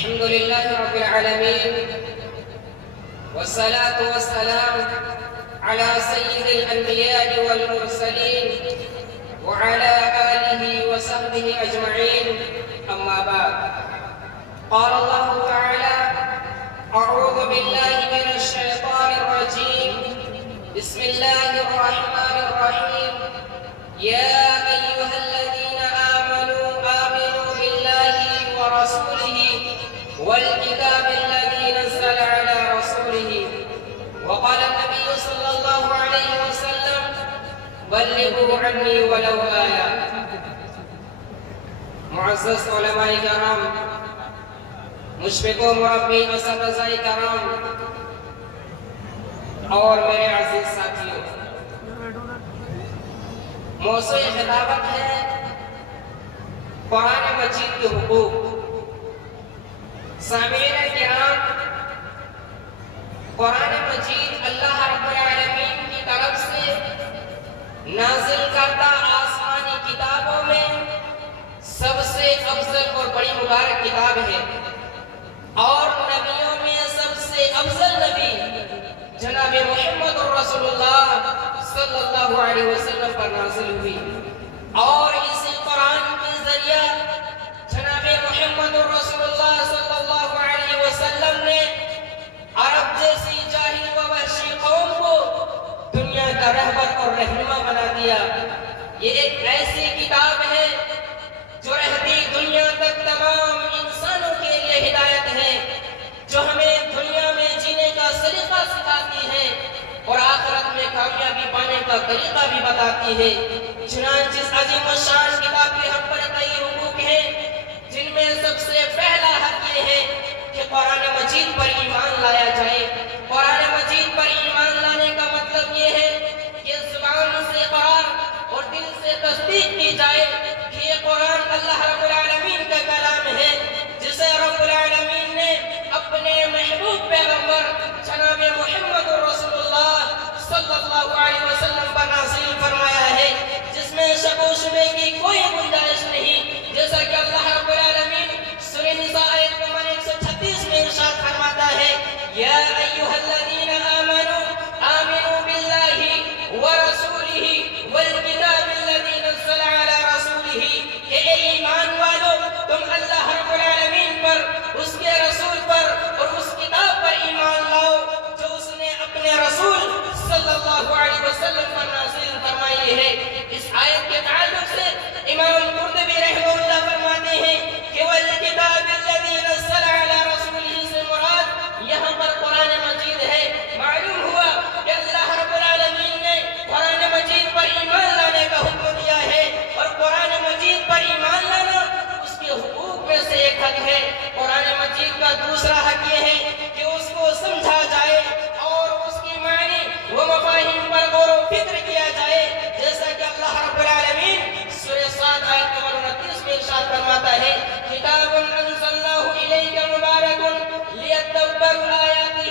الحمد لله رب العالمين، والصلاة والسلام على سيد الأنبياء والمرسلين وعلى آله وصحبه أجمعين، أما بعد. قال الله تعالى: أعوذ بالله من الشيطان الرجيم، بسم الله الرحمن الرحيم. يا أيها الذين آمنوا بالله ورسوله والكتاب الذي نزل على رسوله. وقال النبي صلى الله عليه وسلم: بلغوا عني ولو آية. معزز علماء کرام، مشفق و مربی اساتذہ کرام اور میرے عزیز ساتھیوں، موضوع خطابت ہے قرآن مجید کے حقوق. سامعین کرام، قرآن مجید اللہ رب العالمین کی طرف سے نازل کردہ آسمانی کتابوں میں سب سے افضل اور بڑی مبارک کتاب ہے، اور نبیوں میں سب سے افضل نبی جناب محمد رسول اللہ صلی اللہ علیہ وسلم پر نازل ہوئی. اور اسی قرآن کے ذریعہ جناب محمد رسول اللہ صلی اللہ علیہ وسلم نے عرب جیسی جاہل و وحشی قوم کو دنیا کا رہبر اور رہنما بنا دیا. یہ ایک ایسی کتاب ہے جو رہتی دنیا تک تمام انسانوں کے لیے ہدایت ہے، جو ہمیں دنیا میں جینے کا سلیقہ سکھاتی ہے اور آخرت میں کامیابی پانے کا طریقہ بھی بتاتی ہے. چنانچہ اس عظیم الشان کتاب کے ہم پر کئی حقوق ہیں، جن میں سب سے پہلا حق یہ ہے کہ قرآن مجید پر ایمان لایا جائے. قرآن مجید پر ایمان لانے کا مطلب یہ ہے کہ زبان سے اقرار اور دل سے تصدیق کی جائے کہ یہ قرآن اللہ رب العالمین کا کلام ہے، جسے رب العالمین نے اپنے محبوب پیغمبر جناب محمد رسول اللہ صلی اللہ علیہ وسلم پر نازل فرمایا ہے، جس میں شک و شبہ کی کوئی گنجائش نہیں. جیسا کہ اللہ رب العالمین سورہ نساء آیت نمبر 136 میں ارشاد فرماتا ہے: یا ایھا الذین آمنوا باللہ ورسولہ والکتاب الذی نزل علی رسولہ. کہ اے ایمان والو، تم اللہ رب العالمین پر، اس کے رسول پر اور اس کتاب پر ایمان لاؤ جو اس نے اپنے رسول صلی اللہ علیہ وسلم پر نازل فرمائی ہے. اس آیت کے تعلق سے امام القرطبی رحمہ اللہ فرماتے ہیں کہ والکتاب الذی نزل علی رسولہ سے مراد یہاں پر قرآن مجید ہے. معلوم ہوا کہ اللہ رب العالمین نے قرآن مجید پر ایمان لانے کا حکم دیا ہے، اور قرآن مجید پر ایمان لانا اس کے حقوق میں سے ایک حق ہے. قرآن مجید کا دوسرا حق یہ ہے کہ اس کو سمجھا جائے اور اس کی معنی و مفاہیم پر غور و فکر کیا جائے، جیسا کہ اللہ رب العالمین سورہ صاد آیت نمبر 29 میں ارشاد فرماتا ہے: کتاب انزلناہ الیک مبارک لیدبروا آیاتہ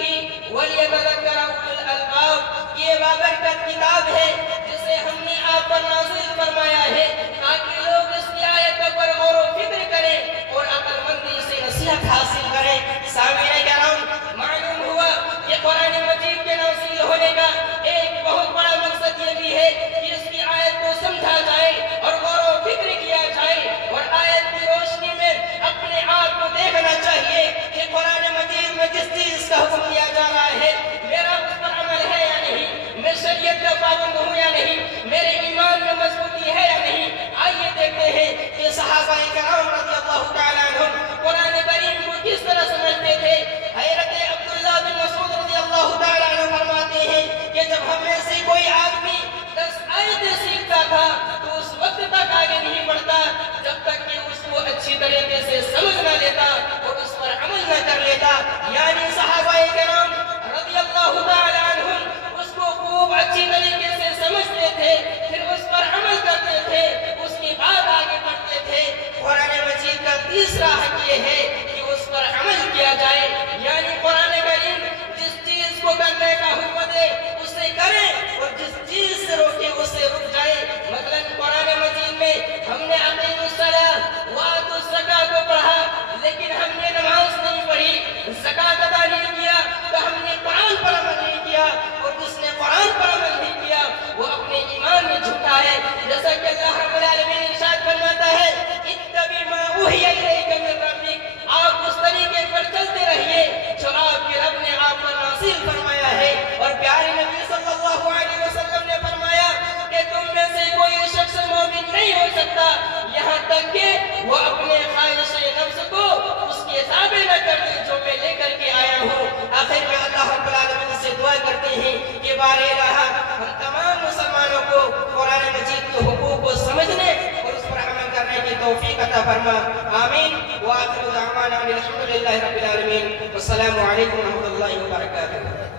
ولیتذکر اولو الالباب. یہ بابرکت کتاب ہے جسے ہم نے آپ پر نازل فرمایا ہے تاکہ لوگ اس کی آیتوں پر غور و فکر کریں اور عقل مندی سے نصیحت حاصل کریں. سامعین کرام، معلوم ہوا کہ قرآن مجید کے نازل ہونے کا ایک بہت بڑا مقصد یہ بھی ہے کہ اس کی آیت کو سمجھا جائے اور غور و فکر کیا جائے، اور آیت کی روشنی میں اپنے آپ کو دیکھنا چاہیے کہ قرآن مجید میں جس چیز کا حکم دیا جا رہا ہے میرا اس پر عمل ہے یا نہیں، میں شریعت کا پابند ہوں یا نہیں، میرے ایمان میں مضبوطی ہے یا نہیں. آئیے دیکھتے ہیں کہ صحابہ کرام رضی اللہ تعالیٰ عنہم قرآن کریم کو کس طرح سمجھتے تھے. حضرت عبداللہ بن مسعود رضی اللہ تعالیٰ عنہ فرماتے ہیں کہ جب ہم میں سے کوئی آدمی 10 آیتیں سیکھتا تھا تو اس وقت تک آگے نہیں بڑھتا جب تک کہ اس کو اچھی طریقے سے سمجھ نہ لیتا اور اس پر عمل نہ کر لیتا. یعنی صحابہ کرام رضی اللہ تعالیٰ عنہم اس کو خوب اچھی طریقے سے سمجھتے تھے، پھر اس پر عمل کرتے تھے، اس کے بعد آگے بڑھتے تھے. قرآن مجید کا تیسرا حق یہ ہے کہ اس پر عمل کیا جائے. یعنی قرآن کریم جس چیز کو کرنے کا حکم دے اسے کریں اور جس چیز سے روکے اسے رک جائے. مثلا قرآن مجید میں ہم نے اقیموا الصلاۃ وآتوا الزکاۃ کو پڑھا، لیکن ہم فرما آمین وآخر دعوانا الحمدللہ رب العالمین والسلام علیکم ورحمۃ اللہ وبرکاتہ